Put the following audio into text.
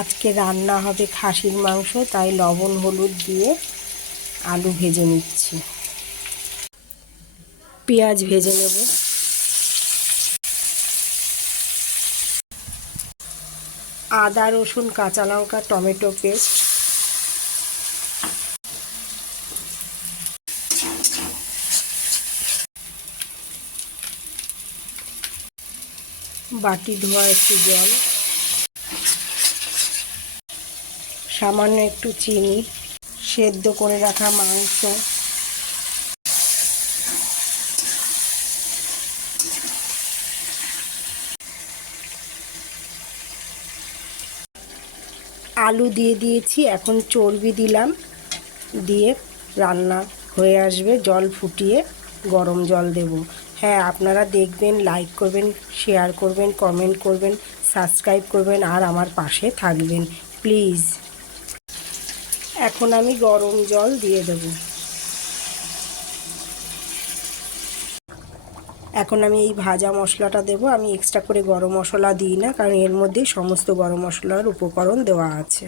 আজকে রান্না হবে খাসির মাংস, তাই লবণ হলুদ দিয়ে আলু ভেজে নিচ্ছি। পেঁয়াজ ভেজে নেব। আদা রসুন কাঁচা লঙ্কা টমেটো পেস্ট, বাটি ধোয়া একটু জল, সামান্য একটু চিনি, সেদ্ধ করে রাখা মাংস, আলু দিয়ে দিয়েছি। এখন চর্বি দিলাম, দিয়ে রান্না হয়ে আসবে। জল ফুটিয়ে গরম জল দেব। হ্যাঁ, আপনারা দেখবেন, লাইক করবেন, শেয়ার করবেন, কমেন্ট করবেন, সাবস্ক্রাইব করবেন আর আমার পাশে থাকবেন প্লিজ। এখন আমি গরম জল দিয়ে দেব। এখন আমি এই ভাজা মশলাটা দেব। আমি এক্সট্রা করে গরম মশলা দিই না, কারণ এর মধ্যেই সমস্ত গরম মশলার উপকরণ দেওয়া আছে।